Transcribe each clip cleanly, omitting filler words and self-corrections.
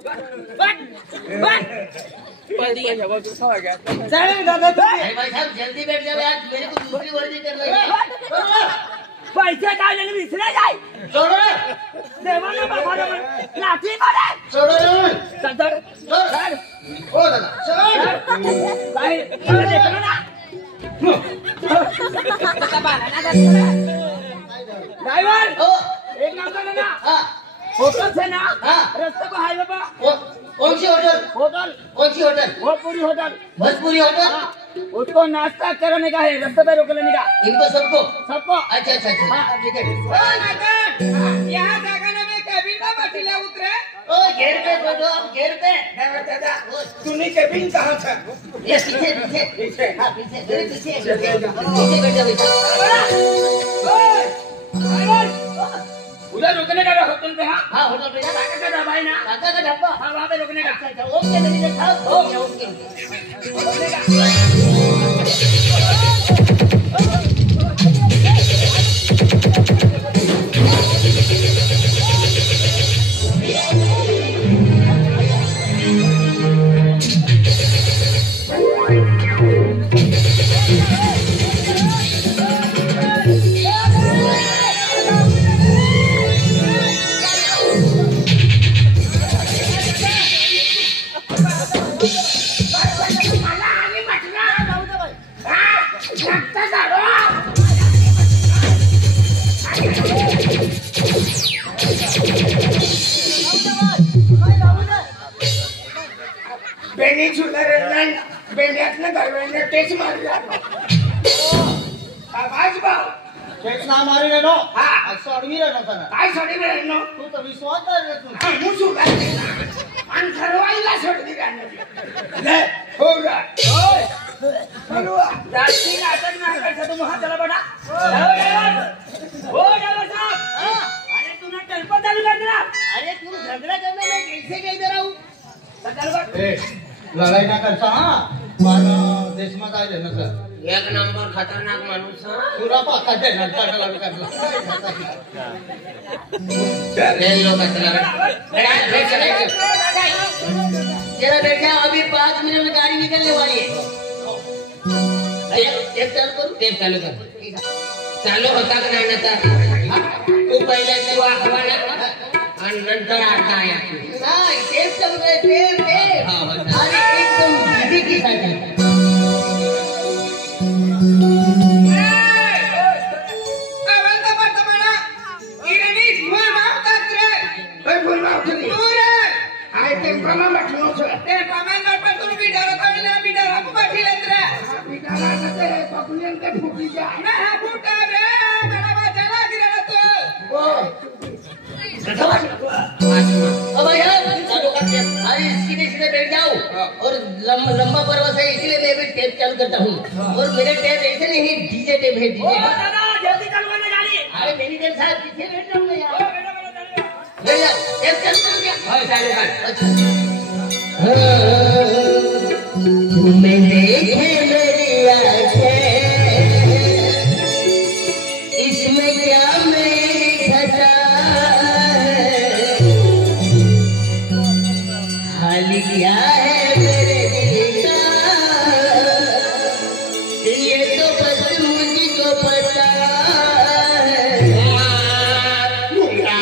भाई साहब जल्दी बैठ जाओ यार, मेरे को दूसरी वर्दी करना है। पैसे डालने विसरा जाए छोड़ो रे, देवाना बाबा लाठी मारे छोड़ो रे, चल चल चल ओ दादा चल काय देखना ना ड्राइवर एक काम करना ना, हाँ होटल से ना हाँ रास्ते को हाईवे पर कौन सी होटल? होटल कौन सी hotel? Bhojpuri hotel. Bhojpuri hotel? उसको नाश्ता कराने का है, रास्ते पे रोक लेने का। इनको सबको? सबको। अच्छा अच्छा अच्छा ठीक है। यहाँ जाकर में कैबिन में बैठिला उतरे। ओ घेर पे बैठो आप, घेर पे। तूने कैबिन कहाँ था? ये पीछे पीछे पीछे, हाँ पीछे मेरे पीछे पीछे बैठ जाओ उधर रुकने का होटल पे। हाँ हाँ होटल पे काका का ढाबा है ना, काका का ढाबा। हाँ वहाँ पे रुकने का। अच्छा ओके मैनेजर साहब, ओके ओके रुकने का। टेक्स मारला आवाज भाव टेक्स ना मारी रे नो। हाँ सोडवी रे नो सर, काय सोडी रे नो तू तो विश्वास कर रे तू। मु सुगाय अन खरवाईला सोडी रे ले होगा ओय बलुआ जाती नाटक ना कर तुम वहां चला बेटा। ओ ड्राइवर साहब, अरे तूने टेम्पो चालू कर दिया। अरे तू झगड़ा करना, मैं कैसे कह दे रहा हूँ। चल बट ए लड़ाई ना करता हाँ, मारा देश में काय देना सर। एक नंबर खतरनाक माणूस पूरा पाका दे नंतर लड़ाई करना। ले लो चला बैठ जरा बैठा, अभी 5 मिनट में गाड़ी निकलने वाली है। टेप चालू करू, टेप चालू कर। चालू होता का नाही नंतर तू पहिले तू आखवाना आणि नंतर आता आया नाही टेप चालू कर, टेप टेप। हाँ बस अरे एकदम दीदी की साइकिल। बैठ जाओ और लंबा पर्वत है, इसलिए मैं भी टेप चालू करता हूँ। और मेरे टेप ऐसे नहीं, डीजे टेप है, डीजे। जल्दी चालू करने गाड़ी। अरे मैनेजर साहब पीछे बैठ जाओ ना यार। ले जाओ टेप चालू कर दिया। हाँ चालू कर। तुम्हें देखे मेरी आँखें, इसमें क्या मेरी खता हाल क्या है मेरे दिल का, ये तो बस मुझको पता है। मोगरा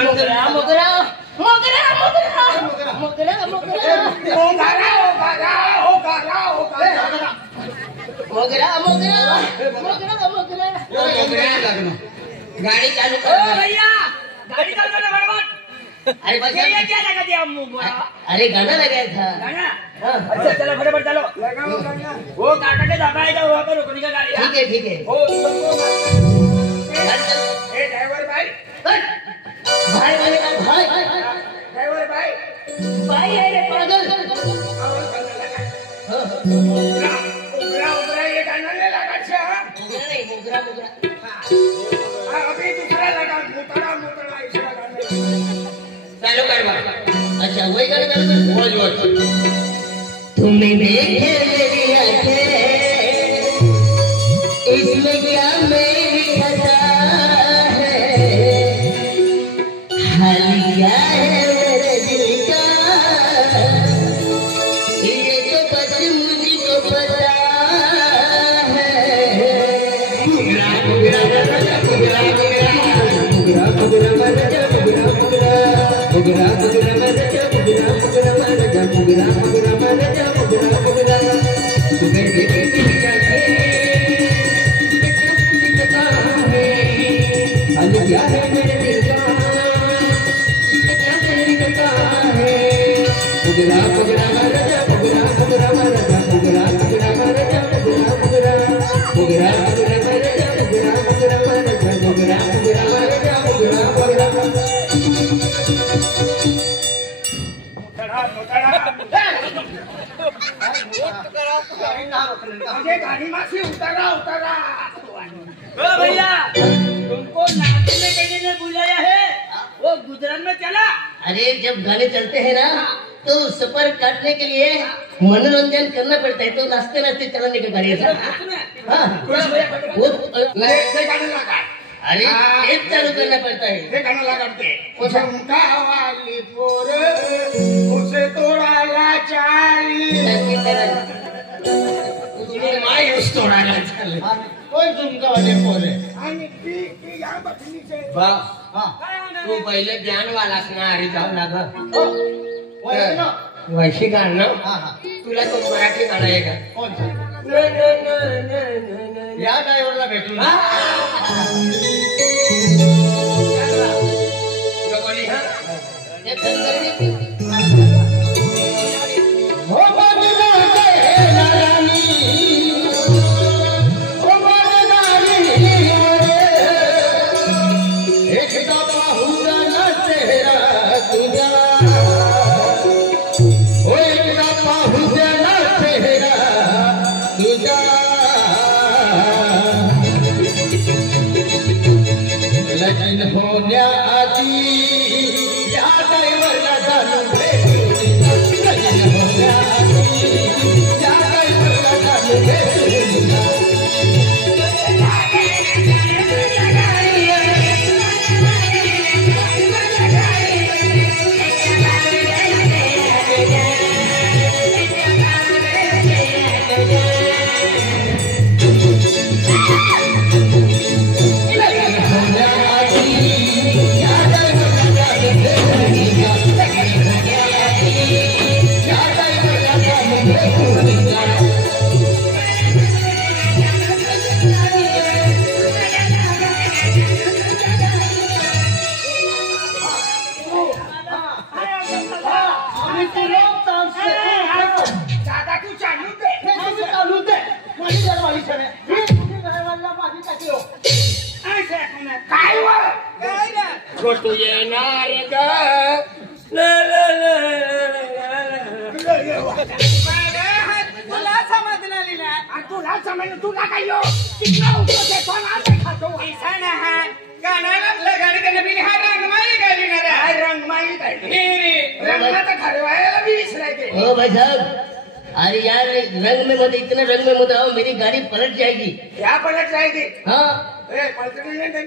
मोगरा मोगरा मोगरा मोगरा मोगरा गाड़ी चालू कर भैया गाड़ी चालू करना बराबर। अरे बस ये क्या लगा दिया मुंह? अरे गाना लगाया था। गाना? अच्छा चलो फटाफट चलो। वो काटा के दबाएगा वहाँ पर रुकने का गाड़ी। ठीक है ठीक है। ओ ड्राइवर भाई भाई भाई भाई ड्राइवर भाई भाई है रे पागल। उबरा ये गाना नहीं लगा। अच्छा नहीं मुगरा मुगरा। अभी दूसरा लगा मुतरा मुतरा ऐसा गाना चालू कर भाई। अच्छा वही गाना चालू कर। वो तुम्हें देखे मेरी आंखें इसमें क्या मेरी खता है, हाल क्या है मेरे दिल का ये तो बस मुझको पता है। मुगरा मुगरा मुगरा मुगरा मुगरा मुगरा मुगरा मुगरा मुगरा मुगरा मरजा मुगरा मुगरा मरजा मुगरा मुगरा मरजा मुगरा मुगरा तुम्हें देखे मेरी आंखें दिखता है, हाल क्या है मेरे दिल का क्या मेरी खता है। मुगरा मुगरा मरजा मुगरा मुगरा मरजा मुगरा मुगरा मरजा मुगरा मुगरा मुगरा मुगरा मरजा मुगरा मुगरा मरजा मुगरा मुगरा मरजा मुगरा मुगरा गाड़ी में से उतरा उतरा। भैया तुमको नाचने के लिए बुलाया है, वो गुजरात में चला। अरे जब गाने चलते हैं ना तो सफर काटने के लिए मनोरंजन करना पड़ता है, तो नाचते नाचते चलाने का गाड़ी है। हाँ वो गाना लगा। अरे एक चालू करना पड़ता है। गाना लगाते झुमका वाली पोर उसे तोड़ा लाचारी माई उस तोड़ायला चालले कोई झुमका वाले पोरे आणि ती या बटनी से वाह तू पहिले ज्ञान वालास ना हरी जाऊ लागा वैशी गाणं तुला तो मराठी गाणं आहे का? कोण या ड्रायव्हरला भेटून लगन होण्या आधी या ड्रायव्हरला जाणून भेटून लगन होण्या आधी या ड्रायव्हरला जाणून भेटून तू येणार का तुला समजलं तुला समजलं तुला काय यो तिकडे उठते कोण आता खातो ऐसा ना हा गाणं लागलं गाणी त्यांना बिन हा रंगमाई गाली ना रे रंगमाई गाली रंगमाता ठरवायला भी विसरायचे ओ भाई साहब अरे यार रंग में मत इतना रंग में मत आओ, मेरी गाड़ी पलट जाएगी। क्या पलट जाएगी? हाँ पलटने नहीं देंगे।